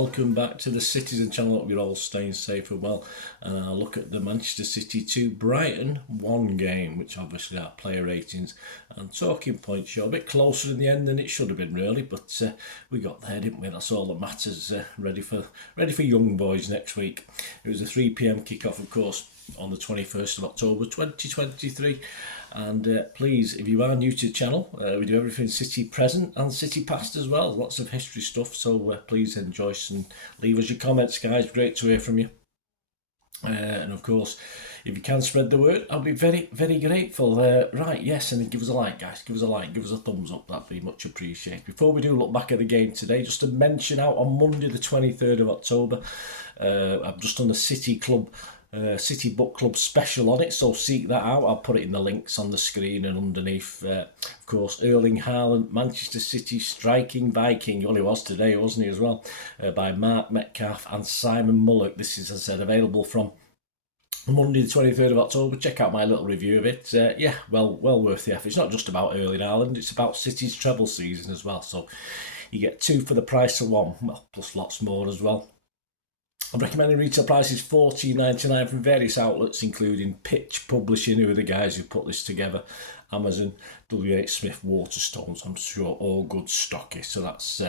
welcome back to the Citizen channel. Hope you're all staying safe and well. And I'll look at the Manchester City 2 Brighton 1 game, which obviously our player ratings and talking points show a bit closer in the end than it should have been really, but we got there, didn't we? That's all that matters. Ready for young boys next week. It was a 3 p.m. kickoff, of course, on the 21st of October 2023. And please, if you are new to the channel, we do everything City present and City past as well. Lots of history stuff, so please enjoy and leave us your comments, guys. Great to hear from you. And of course, if you can spread the word, I'll be very, very grateful. Right, yes, and give us a like, guys. Give us a like, give us a thumbs up. That'd be much appreciated. Before we do look back at the game today, just to mention out on Monday the 23rd of October, I've just done the City Book Club special on it, so seek that out. I'll put it in the links on the screen and underneath. Of course, Erling Haaland, Manchester City striking Viking. He only was today, wasn't he, as well? By Marc, McCarthy and Simon Mullock. This is, as I said, available from Monday the 23rd of October. Check out my little review of it. Yeah, well worth the effort. It's not just about Erling Haaland, it's about City's treble season as well. So you get 2 for the price of 1, well, plus lots more as well. I'm recommending retail prices $14.99 from various outlets, including Pitch Publishing, who are the guys who put this together, Amazon, W.H. Smith, Waterstones, I'm sure all good stockists. So that's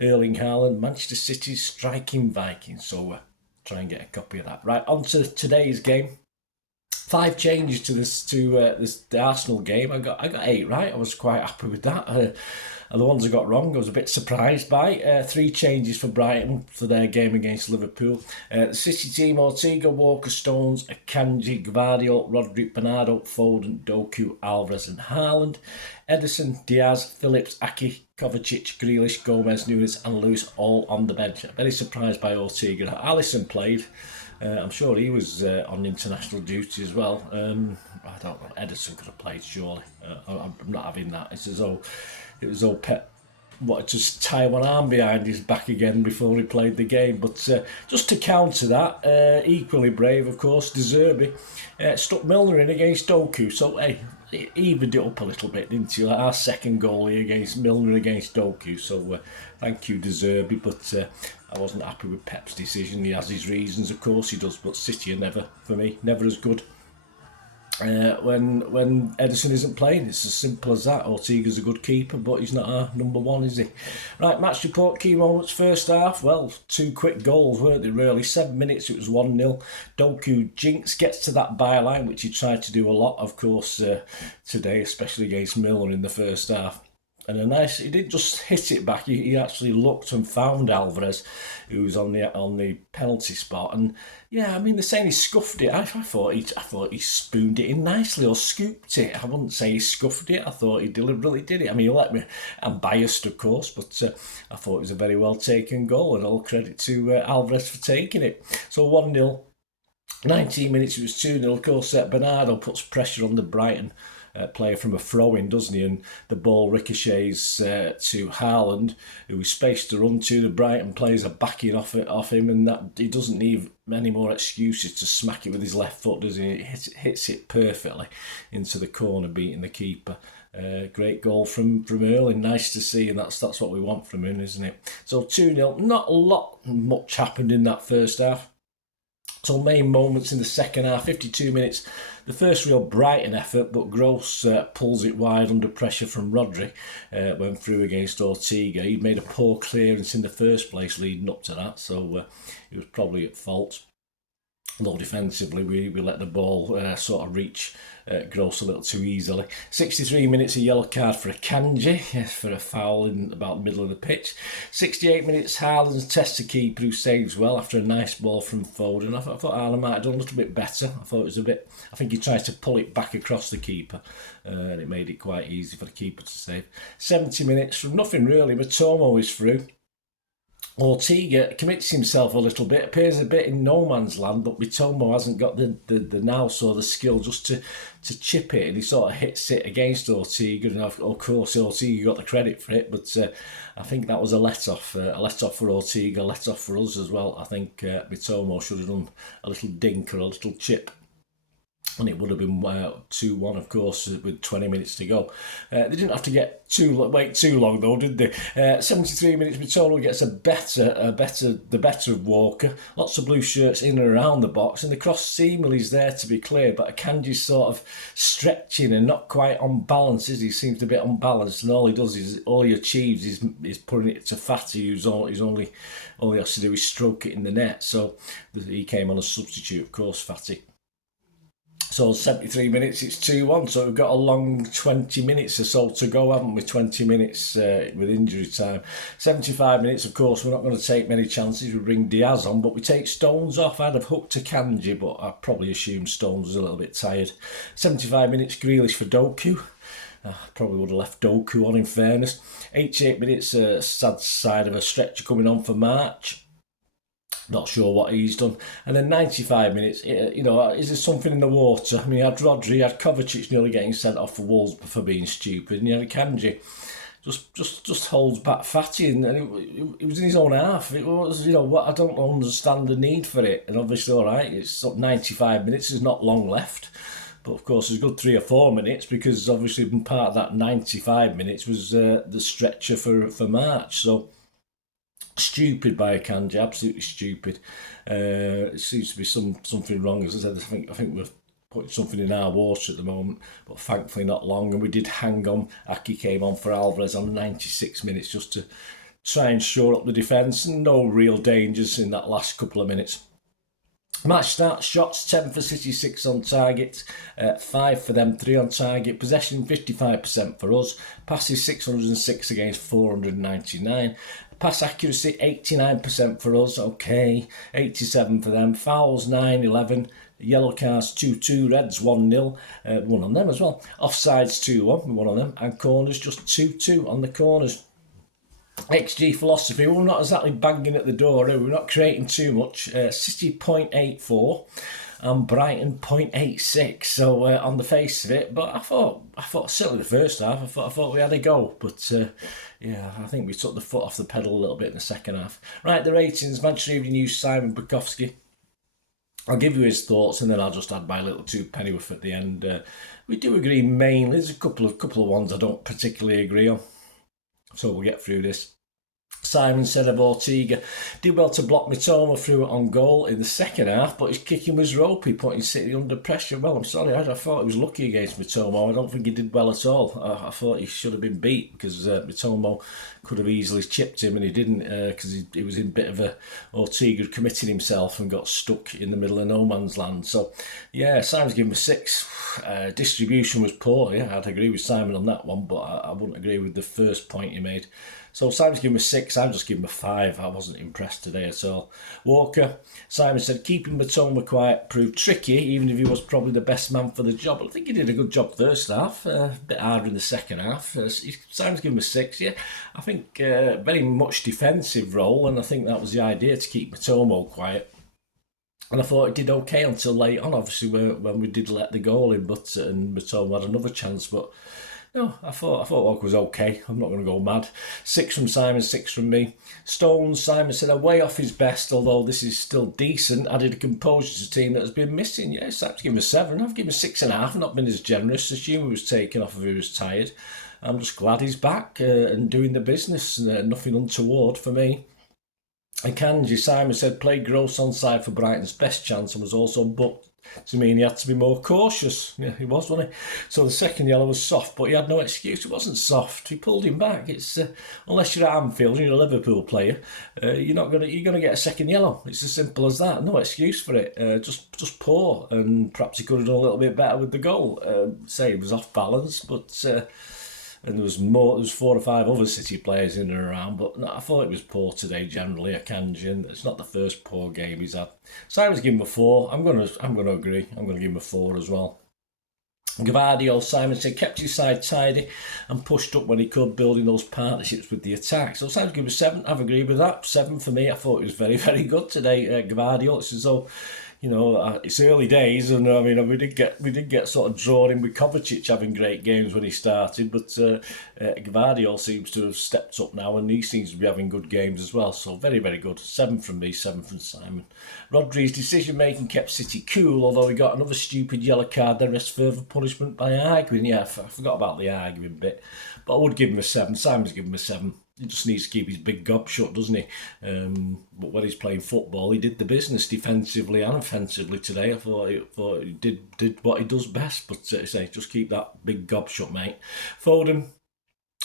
Erling Haaland, Manchester City's striking Vikings. So try and get a copy of that. Right, on to today's game. 5 changes to the Arsenal game. I got 8 right. I was quite happy with that. The ones I got wrong, I was a bit surprised by. 3 changes for Brighton for their game against Liverpool. The City team: Ortega, Walker, Stones, Akanji, Gvardiol, Rodrigo, Bernardo, Foden, Doku, Alvarez and Haaland. Ederson, Diaz, Phillips, Aki, Kovacic, Grealish, Gomez, Nunes and Lewis all on the bench. Very surprised by Ortega. Alisson played. I'm sure he was on international duty as well. I don't know. Ederson could have played, surely. I'm not having that. It's as though Pep wanted to tie one arm behind his back again before he played the game. But just to counter that, equally brave, of course, De Zerbi stuck Milner in against Doku. So, hey, it evened it up a little bit, didn't he? Like our second goalie against Milner against Doku. So, thank you, De Zerbi. But I wasn't happy with Pep's decision. He has his reasons, of course he does. But City are never, for me, never as good when Ederson isn't playing. It's as simple as that. Ortega's a good keeper, but he's not our number 1, is he? Right, match report, key moments, first half. Well, 2 quick goals, weren't they, really? 7 minutes, it was 1-0. Doku Jinx gets to that byline, which he tried to do a lot, of course, today, especially against Milner in the first half. And he didn't just hit it back, he actually looked and found Alvarez, who was on the penalty spot. And yeah, I mean, they're saying he scuffed it. I thought he spooned it in nicely or scooped it. I wouldn't say he scuffed it. I thought he deliberately did it. I mean, I'm biased, of course, but I thought it was a very well taken goal, and all credit to Alvarez for taking it. So 1-0. 19 minutes, it was 2-0. Of course, Bernardo puts pressure on the Brighton player from a throw-in, doesn't he? And the ball ricochets to Haaland, who is spaced to run to. The Brighton players are backing off him, and that he doesn't need any more excuses to smack it with his left foot, does he? It hits it perfectly into the corner, beating the keeper. Great goal from Erling, nice to see, and that's what we want from him, isn't it? So 2-0. Not much happened in that first half. So main moments in the second half, 52 minutes, the first real Brighton effort, but Gross pulls it wide under pressure from Rodri, went through against Ortega. He'd made a poor clearance in the first place leading up to that, so he was probably at fault. Though defensively, we let the ball sort of reach Gross a little too easily. 63 minutes, a yellow card for Akanji for a foul in about the middle of the pitch. 68 minutes, Haaland's test to keeper, who saves well after a nice ball from Foden. I thought Haaland might have done a little bit better. I think he tried to pull it back across the keeper, and it made it quite easy for the keeper to save. 70 minutes from nothing really, Matomo is through. Ortega commits himself a little bit, appears a bit in no man's land, but Mitomo hasn't got the nous or the skill just to chip it, and he sort of hits it against Ortega, and of course Ortega got the credit for it, but I think that was a let-off for Ortega, a let-off for us as well. I think Mitomo should have done a little dink or a little chip. and it would have been 2-1, of course, with 20 minutes to go. They didn't have to wait too long, though, did they? 73 minutes, Mitoma gets the better of Walker. Lots of blue shirts in and around the box, and the cross seemingly is there, to be clear, but Akanji's sort of stretching and not quite on balance, is he? Seems a bit unbalanced, and all he achieves is putting it to Fatty, who's all he has to do is stroke it in the net. So he came on as substitute, of course, Fatty. So 73 minutes, it's 2-1. So we've got a long 20 minutes or so to go, haven't we? 20 minutes with injury time. 75 minutes, of course, we're not going to take many chances. We bring Diaz on, but we take Stones off. I'd have hooked to Kanji, but I probably assumed Stones was a little bit tired. 75 minutes, Grealish for Doku. Probably would have left Doku on, in fairness. 88 minutes, sad side of a stretcher coming on for Marc. Not sure what he's done. And then 95 minutes, is there something in the water? I mean, you had Rodri, you had Kovacic nearly getting sent off for Wolves for being stupid, and you had Kanji just holds back Fatty, and it was in his own half. It was, what I don't understand the need for it. And obviously, all right, it's 95 minutes, there's not long left. But of course, there's a good 3 or 4 minutes, because obviously part of that 95 minutes was the stretcher for March. So stupid by Akanji, absolutely stupid. It seems to be something wrong. As I said, I think we're putting something in our water at the moment, but thankfully not long. And we did hang on. Aki came on for Alvarez on 96 minutes just to try and shore up the defence, and no real dangers in that last couple of minutes. Match start, shots 10 for City, 6 on target, 5 for them, 3 on target. Possession 55% for us. Passes 606 against 499. Pass accuracy 89% for us, okay, 87 for them. Fouls 9-11, yellow cards 2-2, reds 1-0, one on them as well. Offsides 2-1, one on them, and corners just 2-2 on the corners. XG philosophy, we're not exactly banging at the door, we're not creating too much. City 0.84 and Brighton 0.86. So on the face of it, but I thought certainly the first half, I thought we had a go, but I think we took the foot off the pedal a little bit in the second half. Right, the ratings. Manchester Evening News, Simon Bajkowski. I'll give you his thoughts, and then I'll just add my little 2 pennyworth at the end. We do agree mainly. There's a couple of ones I don't particularly agree on, so we'll get through this. Simon said of Ortega, did well to block Mitoma through it on goal in the second half, but his kicking was ropey, putting City under pressure. Well, I'm sorry, I thought he was lucky against Mitoma. I don't think he did well at all. I thought he should have been beat, because Mitoma could have easily chipped him, and he didn't, because he was in a bit of a... Ortega committed himself and got stuck in the middle of no man's land. So, yeah, Simon's given him a 6. Distribution was poor. Yeah, I'd agree with Simon on that one, but I wouldn't agree with the first point he made. So Simon's given him a 6, I've just given him a 5. I wasn't impressed today at all. Walker, Simon said, keeping Mitoma quiet proved tricky, even if he was probably the best man for the job. But I think he did a good job first half, a bit harder in the second half. Simon's given him a 6, yeah. I think very much defensive role, and I think that was the idea, to keep Mitoma quiet. And I thought it did okay until late on, obviously, when we did let the goal in, and Mitoma had another chance, but... No, I thought Walker was okay. I'm not going to go mad. 6 from Simon, 6 from me. Stones, Simon said, way off his best, although this is still decent. Added a composure to a team that has been missing. Yes, I've given him a 7. I've given him a 6.5. Not been as generous. Assume he was taken off if he was tired. I'm just glad he's back and doing the business. Nothing untoward for me. And Kanji, Simon said, played gross onside for Brighton's best chance and was also booked. To mean he had to be more cautious. Yeah, he was, wasn't he? So the second yellow was soft, but he had no excuse. It wasn't soft. He pulled him back. It's unless you're at Anfield and you're a Liverpool player, you're gonna get a second yellow. It's as simple as that. No excuse for it. Just poor, and perhaps he could have done a little bit better with the goal. Say he was off balance, but. And there was 4 or 5 other City players in and around, but no, I thought it was poor today generally. Akanji, and it's not the first poor game he's had. Simon's given him a 4. I'm gonna agree. I'm gonna give him a 4 as well. Gvardiol, Simon said, kept his side tidy and pushed up when he could, building those partnerships with the attack. So Simon's given him a 7. I've agreed with that. 7 for me. I thought it was very, very good today. Gvardiol. It's as though it's early days, and I mean we did get sort of drawn in with Kovacic having great games when he started, but Gvardiol seems to have stepped up now, and he seems to be having good games as well. So very, very good. 7 from me, 7 from Simon. Rodri's decision making kept City cool, although he got another stupid yellow card, then risked further punishment by arguing. Yeah, I forgot about the arguing bit, but I would give him a 7. Simon's given him a 7. He just needs to keep his big gob shut, doesn't he? But when he's playing football, he did the business defensively and offensively today. I thought he did what he does best. But just keep that big gob shut, mate. Foden.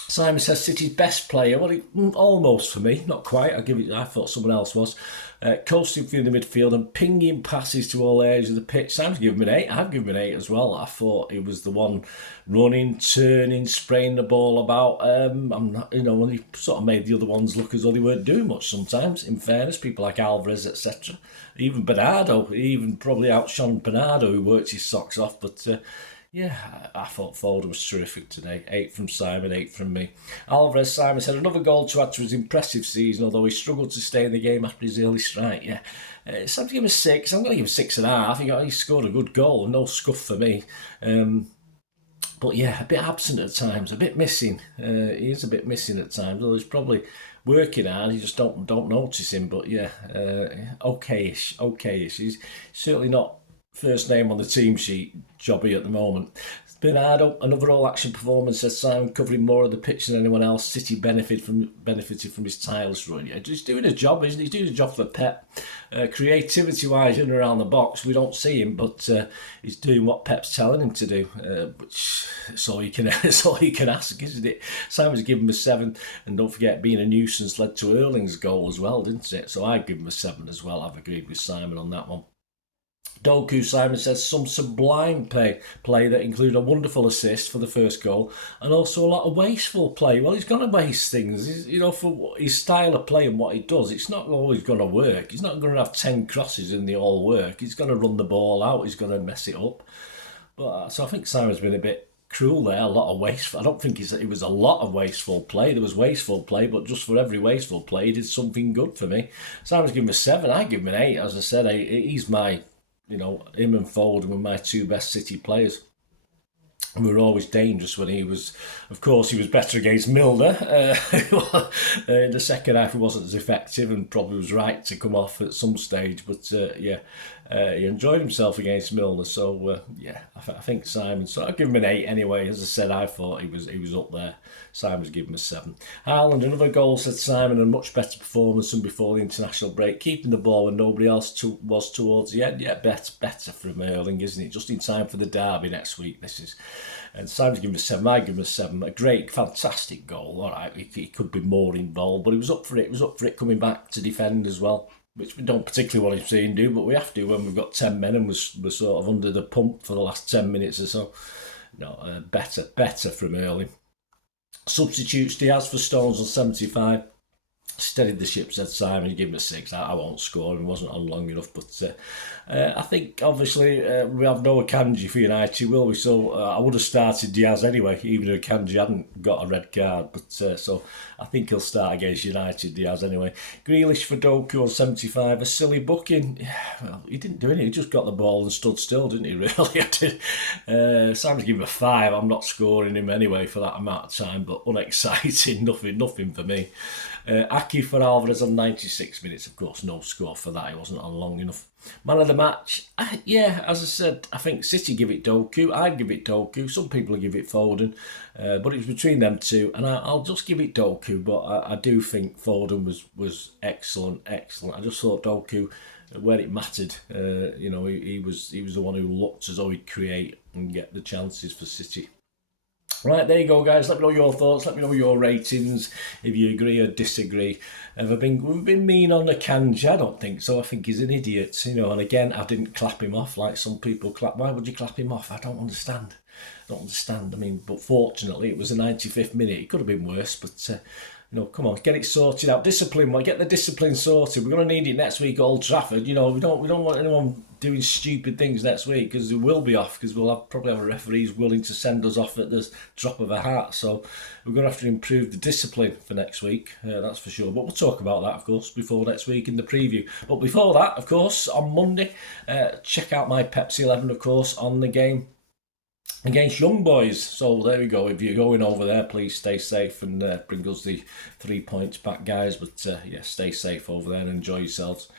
Simon says City's best player. Well, almost for me, not quite. I thought someone else was. Coasting through the midfield and pinging passes to all areas of the pitch. Simon's given him an 8. I've given him an 8 as well. I thought he was the one running, turning, spraying the ball about. I'm not, when he sort of made the other ones look as though they weren't doing much sometimes. In fairness, people like Alvarez, etc. Even Bernardo, probably outshone Bernardo, who worked his socks off. But I thought Foden was terrific today. 8 from Simon, 8 from me. Alvarez, Simon said, another goal to add to his impressive season, although he struggled to stay in the game after his early strike. So I'm to give him a 6. I'm going to give him 6.5. He scored a good goal, no scuff for me. But a bit absent at times, a bit missing. He is a bit missing at times, although he's probably working hard. You just don't notice him. But okayish. He's certainly not first name on the team sheet jobby at the moment. Bernardo, another all-action performance, says Simon, covering more of the pitch than anyone else. City benefited from his tireless run. He's doing a job, isn't he? He's doing a job for Pep. Creativity-wise, in and around the box, we don't see him, but he's doing what Pep's telling him to do, which is all you can ask, isn't it? Simon's given him a 7, and don't forget, being a nuisance led to Erling's goal as well, didn't it? So I'd give him a 7 as well. I've agreed with Simon on that one. Doku, Simon says, some sublime play that included a wonderful assist for the first goal and also a lot of wasteful play. Well, he's going to waste things. For his style of play and what he does, it's not always going to work. He's not going to have 10 crosses and they all work. He's going to run the ball out. He's going to mess it up. But so I think Simon's been a bit cruel there. A lot of wasteful. I don't think it was a lot of wasteful play. There was wasteful play, but just for every wasteful play, he did something good for me. Simon's given him a 7. I give him an 8. As I said, he's my... him and Foden were my 2 best City players. We were always dangerous when he was better against Milner. In the second half, he wasn't as effective and probably was right to come off at some stage. But he enjoyed himself against Milner. So I think Simon. So I'll give him an 8 anyway. As I said, I thought he was up there. Simon's given him a 7. Haaland, another goal, said Simon, a much better performance than before the international break, keeping the ball when nobody else was towards the end. Better from Erling, isn't it? Just in time for the derby next week. This is. And Simon's given him a 7. I give him a 7. A great, fantastic goal. All right, he could be more involved, but he was up for it. He was up for it coming back to defend as well, which we don't particularly want to see him do, but we have to when we've got 10 men and we're sort of under the pump for the last 10 minutes or so. No, better from Erling. Substitutes Diaz for Stones on 75. Steadied the ship, said Simon. He gave him a 6. I won't score. He wasn't on long enough. But I think, obviously, we have no Akanji for United, will we? So I would have started Diaz anyway, even if Akanji hadn't got a red card. But so I think he'll start against United, Diaz anyway. Grealish for Doku on 75. A silly booking. Well, he didn't do anything. He just got the ball and stood still, didn't he, really? Simon's given him a 5. I'm not scoring him anyway for that amount of time, but unexciting. Nothing for me. Aki for Alvarez on 96 minutes. Of course, no score for that. He wasn't on long enough. Man of the match. As I said, I think City give it Doku. I'd give it Doku. Some people give it Foden. But it's between them two. And I'll just give it Doku. But I do think Foden was excellent. I just thought Doku, where it mattered, he was the one who looked as though he'd create and get the chances for City. Right, there you go, guys. Let me know your thoughts. Let me know your ratings, if you agree or disagree. We've been mean on Akanji? I don't think so. I think he's an idiot, And again, I didn't clap him off like some people clap. Why would you clap him off? I don't understand. I mean, but fortunately, it was the 95th minute. It could have been worse, but Come on, get it sorted out. Discipline, get the discipline sorted. We're going to need it next week at Old Trafford. We don't want anyone doing stupid things next week, because we will be off, because we'll probably have a referees willing to send us off at the drop of a hat. So we're going to have to improve the discipline for next week, that's for sure. But we'll talk about that, of course, before next week in the preview. But before that, of course, on Monday, check out my Pepsi 11, of course, on the game against Young Boys. So there we go. If you're going over there, please stay safe and bring us the 3 points back, guys. But stay safe over there and enjoy yourselves.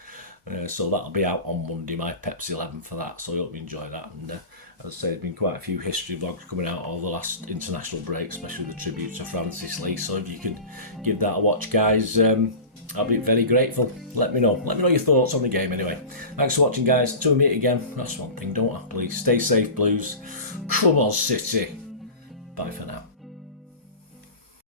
So that'll be out on Monday, my Pepsi 11 for that. So I hope you enjoy that. And as I say, there's been quite a few history vlogs coming out over the last international break, especially the tribute to Francis Lee. So if you could give that a watch, guys, I'll be very grateful. Let me know. Let me know your thoughts on the game anyway. Thanks for watching, guys. Till we meet again. That's one thing, don't I? Please stay safe, Blues. Come on, City. Bye for now.